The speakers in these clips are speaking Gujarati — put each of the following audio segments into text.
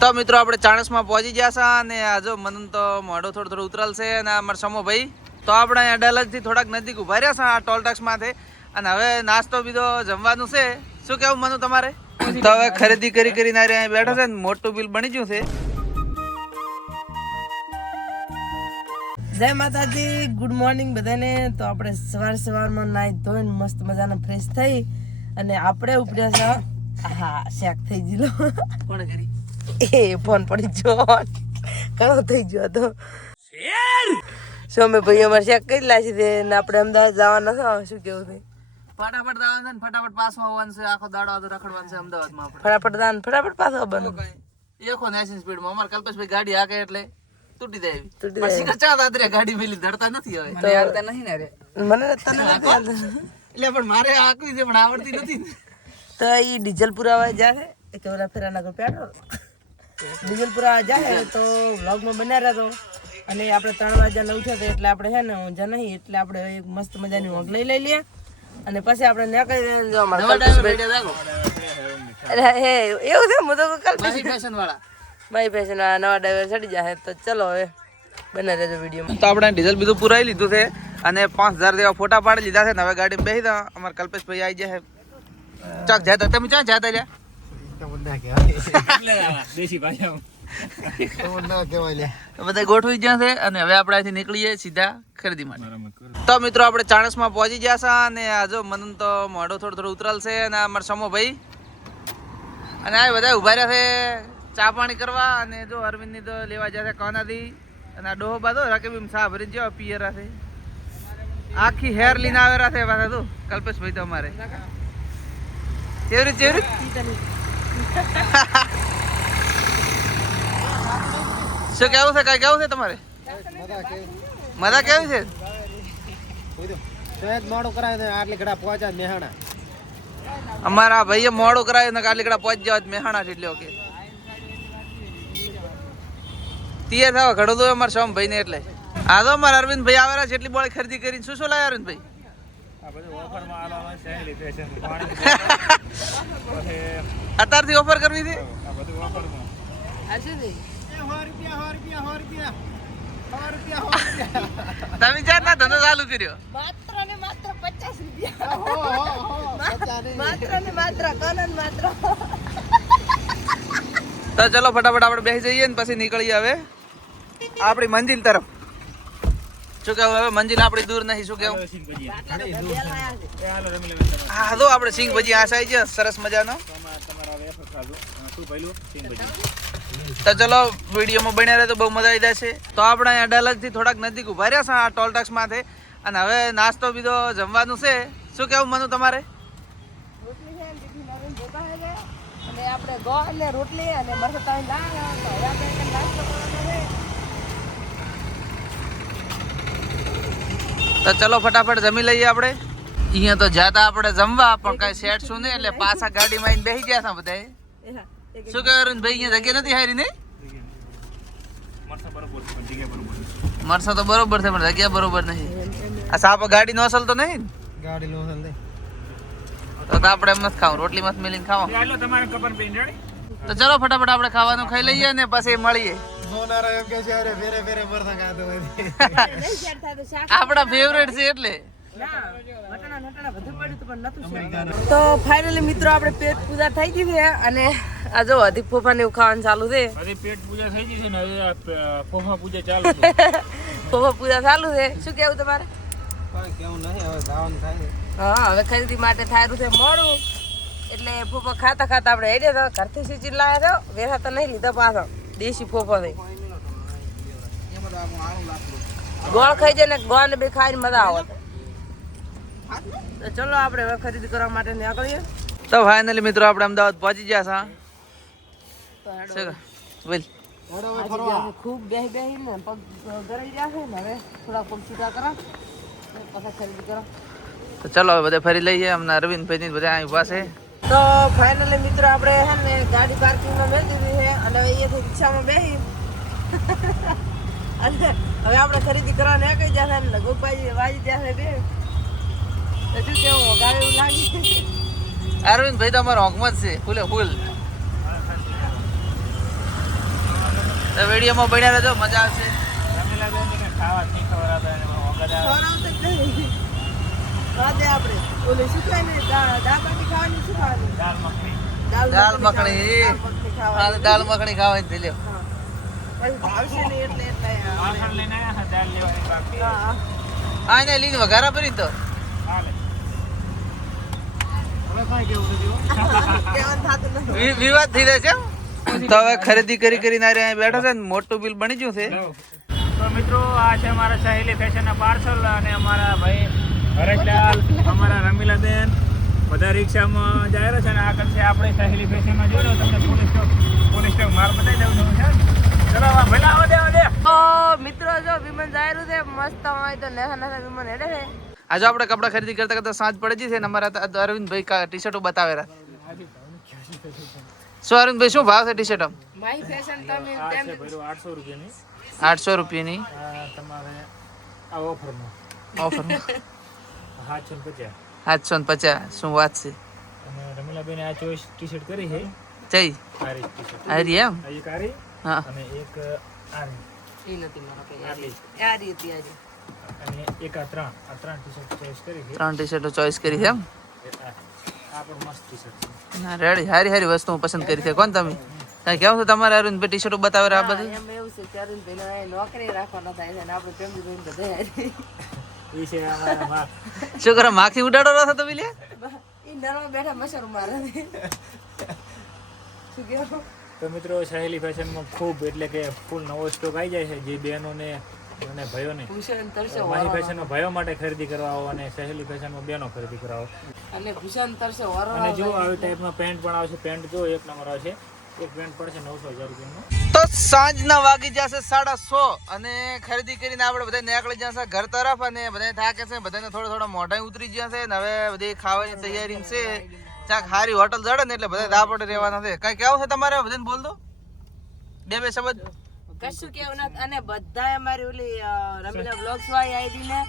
તો મિત્રો આપણે ચાણસમાં પહોંચી ગયા છે અને આજો મને તો મોઢું થોડું ઉતરલ છે અને અમારા સમો ભાઈ તો આપણે અહીંયા ડલજથી થોડાક નજીક ઉભા રહ્યા છે આ ટોલ ટેક્સમાંથી અને હવે નાસ્તો બીજો જમવાનું છે શું કેવું મનુ તમારે તો હવે ખરીદી કરીને અહીંયા બેઠા છે ને મોટું બિલ બની ગયું છે જય માતાજી ગુડ મોર્નિંગ બધાને તો આપણે સવારમાં નાઈ ધોઈને મસ્ત મજાના ફ્રેશ થઈ અને આપણે ઉપડ્યા છે હા શેક થઈ ગયેલો કોણે કરી એ ફોન પડી ગયો ઘણો થઈ ગયો તો સોમે ભાઈ અમારે શેક કરી લાગી દે ને આપણે અમદાવાદ જવાના છે શું કેવું છે ફટાફટ દાવાનું છે ને ફટાફટ પાછું આવવાનું છે આખો દાડો આધો રખડવાનું છે અમદાવાદમાં આપણે ફટાફટ દાન ફટાફટ પાછો આવવાનું એકો 80 સ્પીડમાં અમાર કલ્પેશભાઈ ગાડી હાકે એટલે તૂટી જાય પછી કચા દાદરે ગાડી મેલી ધડતા નથી હવે મને આવતા નથી ને રે મને તને એટલે પણ મારે હાકવી છે પણ આવડતી નથી તો ઈ ડીઝલ પુરાવા જાય એક વાર ફેરાના કો પેટ્રોલ ડીઝલ પુરાવા જાય તો વ્લોગમાં બન્યા રહેતો અને આપણે 3 વાગ્યા ઉઠ્યા હતા એટલે આપણે છે ને ઊંઝા નહીં એટલે આપણે એક મસ્ત મજાની ઊંઘ લઈ લઈએ અને પછી આપણે નીકળી જો અમાર અરે હે એવું છે હું તો કાલ પછી ફેશન વાળા ભાઈ ફેશન નવા ડ્રાઈવર ચડી જાય તો ચલો હવે બને રહેજો વિડીયોમાં તો આપણે ડીઝલ બીજું પુરાઈ લીધું છે અને 5000 જેવા ફોટા પાડી લીધા છે ને હવે ગાડીમાં બેસી દા અમાર કલ્પેશભાઈ આવી જાય ચાક જાતા તમે ક્યાં જાતા લ્યા દેશી ભાષામાં બધા ગોઠવી ગયા છે અને હવે આપણે અહીંથી નીકળીએ સીધા ખરીદી માટે તો મિત્રો આપણે ચાણસમાં પહોંચી ગયા છે અને આજો મને તો મોઢું થોડું ઉતરલ છે અને અમારા સમો ભાઈ અને આ બધા ઉભા રહ્યા છે ચા પાણી કરવા અને જો અરવિંદની તો લેવા જશે કોનાથી અને આ ડોહો બાદો રકીબીમ સા ભરી જેવા પિયરા છે આખી હેર લઈને આવેલા છે પાછા તો કલ્પેશભાઈ તો અમારે ચેવરી શું કેવું છે કઈ કેવું છે તમારે મજા કેવી છે મોડું કરાવે આટલી ઘડા પહોંચ્યા મેહાણા અમારા ભાઈએ મોડું કરાવ્યું ને આટલી ઘડા પહોંચ જવા મેહાણા છે એટલે ઓકે તીએ થાવ ઘડો દો અમારા સોમ ભાઈ ને એટલે આ તો અમારા અરવિંદ ભાઈ આવેલા છે એટલી બોળી ખરીદી કરીને શું લાયા અરવિંદ ભાઈ અત્યારથી ઓફર કરવી છે તમે ચાર ના ધંધો ચાલુ કર્યો માત્ર ને માત્ર 50 રૂપિયા માત્ર ને માત્ર કનન માત્ર તો ચલો ફટાફટ આપણે બેસી જઈએ ને પછી નીકળીએ હવે આપણી મંજિલ તરફ શું કેવું હવે મંજિલ આપણી દૂર નહીં શું કેવું હા તો આપણે સિંગ ભજી આસાઈ છે સરસ મજાનો તો ચલો વિડીયોમાં બન્યા રહે તો બહુ મજા આવી જશે તો આપણે અહીંયા ડલજથી થોડાક નજીક ઉભા રહ્યા છે આ ટોલ ટેક્સમાંથી અને હવે નાસ્તો બીજો જમવાનું છે શું કેવું મનુ તમારે અને આપણે ગોળ ને રોટલી અને મરચાં તો ચલો ફટાફટ જમી લઈએ આપણે અહીંયા તો જાતા આપણે જમવા પણ કઈ સેટ શું નહીં એટલે પાછા ગાડીમાં આવીને બેસી ગયા હતા બધા શું કહે અરુણ ભાઈ અહીંયા જગ્યા નથી હારી નહીં મરસા તો બરોબર છે પણ જગ્યા બરોબર નહીં આ સાપ ગાડી નો અસલ તો નહીં ગાડી નો હલ તો આપણે એમ નથી ખાવું રોટલી મસ્ત મિલીને ખાવા તો ચલો ફટાફટ આપણે ખાવાનું ખાઈ લઈએ ને પછી મળીએ આપડા ફેવરેટ છે એટલે તો ફાઇનલી મિત્રો આપણે પેટ પૂજા થઈ ગઈ છે અને આ જો અધિક ફોફા ને એવું ખાવાનું ચાલુ છે પેટ પૂજા થઈ ગઈ છે ને હવે ફોફા પૂજા ચાલુ છે ફોફા પૂજા ચાલુ છે શું કેવું તમારે કેવું નહીં હવે ખાવાનું થાય હા હવે ખરીદી માટે થાયરું છે મોડું એટલે ફોફા ખાતા આપણે હેડે તો ઘરથી સીચી લાયા તો વેસા તો નહીં લીધો પાછો દેશી ફોફા થઈ ગોળ ખાઈ જાય ને ગોળ ને બે ખાઈને મજા આવે તો ચલો આપણે હવે ખરીદી કરવા માટે નીકળીએ તો ફાઇનલી મિત્રો આપણે અમદાવાદ પહોંચી ગયા છે બોલ ખૂબ બેહી ને પગ ગરાઈ જશે ને હવે થોડા પગ છૂટા કરા પછી ખરીદી કરો તો ચલો હવે બધા ફરી લઈએ અમને અરવિંદ ભાઈ બધા અહીં ઉભા છે તો ફાઇનલી મિત્રો આપણે હે ને ગાડી પાર્કિંગમાં મેળી દીધી છે અને અહીંયાથી રિક્ષામાં બેસી અને હવે આપણે ખરીદી કરવા નીકળી જશે ને ગોપાઈ વાજી જશે બે તો શું કેવું ગાડી એવું લાગી અરવિંદ ભાઈ તો અમારો હોંકમાં જ છે ફૂલે ફૂલ તો વિડીયોમાં બન્યા રહેજો, મજા આવશે. રમીલા બેન ને ખાવા નહીં ખવડાવતા એને વગર ખવડાવતા જ નહીં. રાતે આપણે ઓલી શું કહેવાય ને, દાળ બાટી ખાવાની, શું ખાવાની? દાળ મખની. દાળ મખણી. ખાવાની. હા, દાળ મખણી ખાવાની થઈ લ્યો. હા. પછી ભાવશે નહીં એટલે વાસણ લઈને આયા છે, દાળ લેવાની બાકી. હા. આ એને લીન વઘારા ભરી તો હાલે. હવે કાંઈ કેવું નથી હો. કહેવાનું થતું નથી. વિવાદ થઈ જાય છે. તો હવે ખરીદી કરીને અહીંયા બેઠા છે ને મોટું બિલ બની ગયું છે. તો મિત્રો આ છે અમારા સહેલી ફેશનના પાર્સલ અને અમારા ભાઈ હરેશલાલ, અમારા રમીલાબેન બધા રિક્ષામાં જાય રહ્યા છે અને આગળ છે આપણે સહેલી ફેશનમાં જોઈ લો તમને પોલીસ સ્ટોક માર બતાવી દઉં છું. ચલો ભલા આવો દે તો મિત્રો જો વિમન જાયરું છે મસ્ત હોય તો નેહા વિમન હેડે છે. આજે આપણે કપડા ખરીદી કરતા સાંજ પડી જશે ને અમારા અરવિંદભાઈ ટી શર્ટો બતાવેલા. શું અરવિંદભાઈ શું ભાવ છે ટી શર્ટ? માય ફેશન તમે તેમ 800 રૂપિયાની 800 રૂપિયાની તમારે આ ઓફરમાં ઓફર. 750. 750. શું વાત છે. અને રમીલાબેન આ ચોઈસ ટી શર્ટ કરી છે જઈ આરી ટી શર્ટ આરી એમ. એક આરી હા. અને એક આરી ઈ નથી મારો કે આરી યારી હતી આજે. અને એક આ ત્રણ ટી શર્ટ ચોઈસ કરી છે. 3 ટી શર્ટો ચોઈસ કરી છે એમ. આ પણ મસ્ત ટી શર્ટ છે. ના રેડી, હારી હારી વસ્તુ પસંદ કરી છે. કોણ તમે કઈ કેવું છે તમારે અરવિંદભાઈ ટી શર્ટો બતાવે આ બધું? એમ એવું છે કે અરુણભાઈને નોકરી રાખવાના થાય છે અને આપણે પ્રેમજીભાઈને બધે એ છે અમારા માં. શું કરો માખી ઉડાડો રહો છો તમે લે? ઈ નરવા બેઠા મસર મારે શું કહેવું? તો મિત્રો સહેલી ફેશનમાં ખૂબ એટલે કે ફૂલ નવો સ્ટોક આવી જાય છે જે બહેનોને અને ભાઈઓને ભૂષણ તરસે માહી ફેશનનો ભાઈઓ માટે ખરીદી કરવા આવો અને સહેલી ફેશનમાં બહેનો ખરીદી કરવા આવો. અને ભૂષણ તરસે ઓરો અને જો આવી ટાઈપના પેન્ટ પણ આવશે. પેન્ટ જો એક નંબર આવશે. એક પેન્ટ પડશે 900 રૂપિયાનું. તો સાંજના વાગી જશે 6:30 અને ખરીદી કરીને આપણે બધા નીકળી જશે ઘર તરફ અને બધા થાકે છે, બધાને થોડો મોઢા ઉતરી જશે ને હવે બધી ખાવાની તૈયારી છે. ચાક હારી હોટલ જડે ને એટલે બધા દાપડે રહેવાના છે. કઈ કેવું છે તમારે? બધાને બોલ દો બે શબ્દ. કશું કેવું નથી. અને બધાએ અમારી ઓલી રમીલા બ્લોગ્સ વાળી આઈડી ને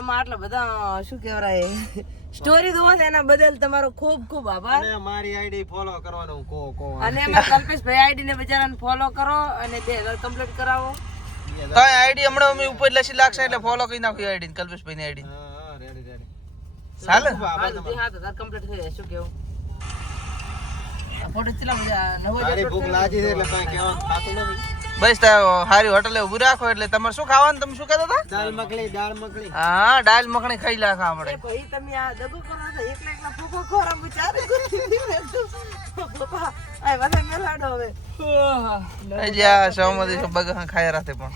એમાં આટલા બધા શું કહેવાય સ્ટોરી દો છે એના બદલ તમારો ખૂબ ખૂબ આભાર. અને મારી આઈડી ફોલો કરવાનું કો અને એમાં કલ્પેશભાઈ આઈડી ને બિચારાને ફોલો કરો અને 2000 કમ્પ્લીટ કરાવો. તો આઈડી હમણાં અમે ઉપર લસી લાગશે એટલે ફોલો કરી નાખ્યું આઈડી કલ્પેશભાઈ ની આઈડી. હા રેડી ચાલે. 7000 કમ્પ્લીટ થઈ જાય. શું કેવું? ફોટો ચલા મજા નવો મારી ભૂખ લાગી છે એટલે કઈ કહેવાનું થાતું નથી. બસ હારી હોટલે ઉભું રાખો એટલે તમારે શું ખાવાનું? તમે શું કહેતા હતા? દાળ મખણી હા, દાળ મખણી ખાઈ લાખા આપણે. ભાઈ તમે આ દગો કરો છો એકલા ફોફો ખોરા બિચારે પપ્પા આ બધા મેલાડો હવે એટલે આ સૌમાંથી બગા ખાયા રાતે પણ.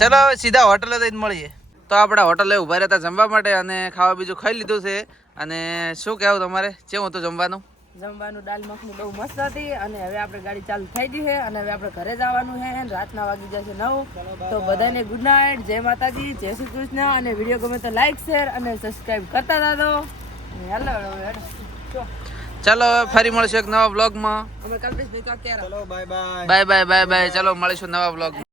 ચલો હવે સીધા હોટલે જઈને મળીએ. તો આપણે હોટલે ઉભા રહેતા જમવા માટે અને ખાવા બીજું ખાઈ લીધું છે. અને શું કહેવું તમારે કેવું હતું જમવાનું? જમવાનું દાલ મખની બહુ મસ્ત હતી. અને હવે આપણે ગાડી ચાલુ થઈ ગઈ છે અને હવે આપણે ઘરે જવાનું છે. રાતના વાગી જશે 9. તો બધાને ગુડ નાઇટ, જય માતાજી, જય શ્રી કૃષ્ણ. અને વિડીયો ગમે તો લાઈક શેર અને સબસ્ક્રાઇબ કરતા જાજો. અને હાલો ચાલો હવે ફરી મળશું એક નવા બ્લોગમાં. અમે કલ્પેશભાઈ કા કેરા ચલો bye bye. Bye bye bye bye. ચલો મળીશું નવા બ્લોગમાં.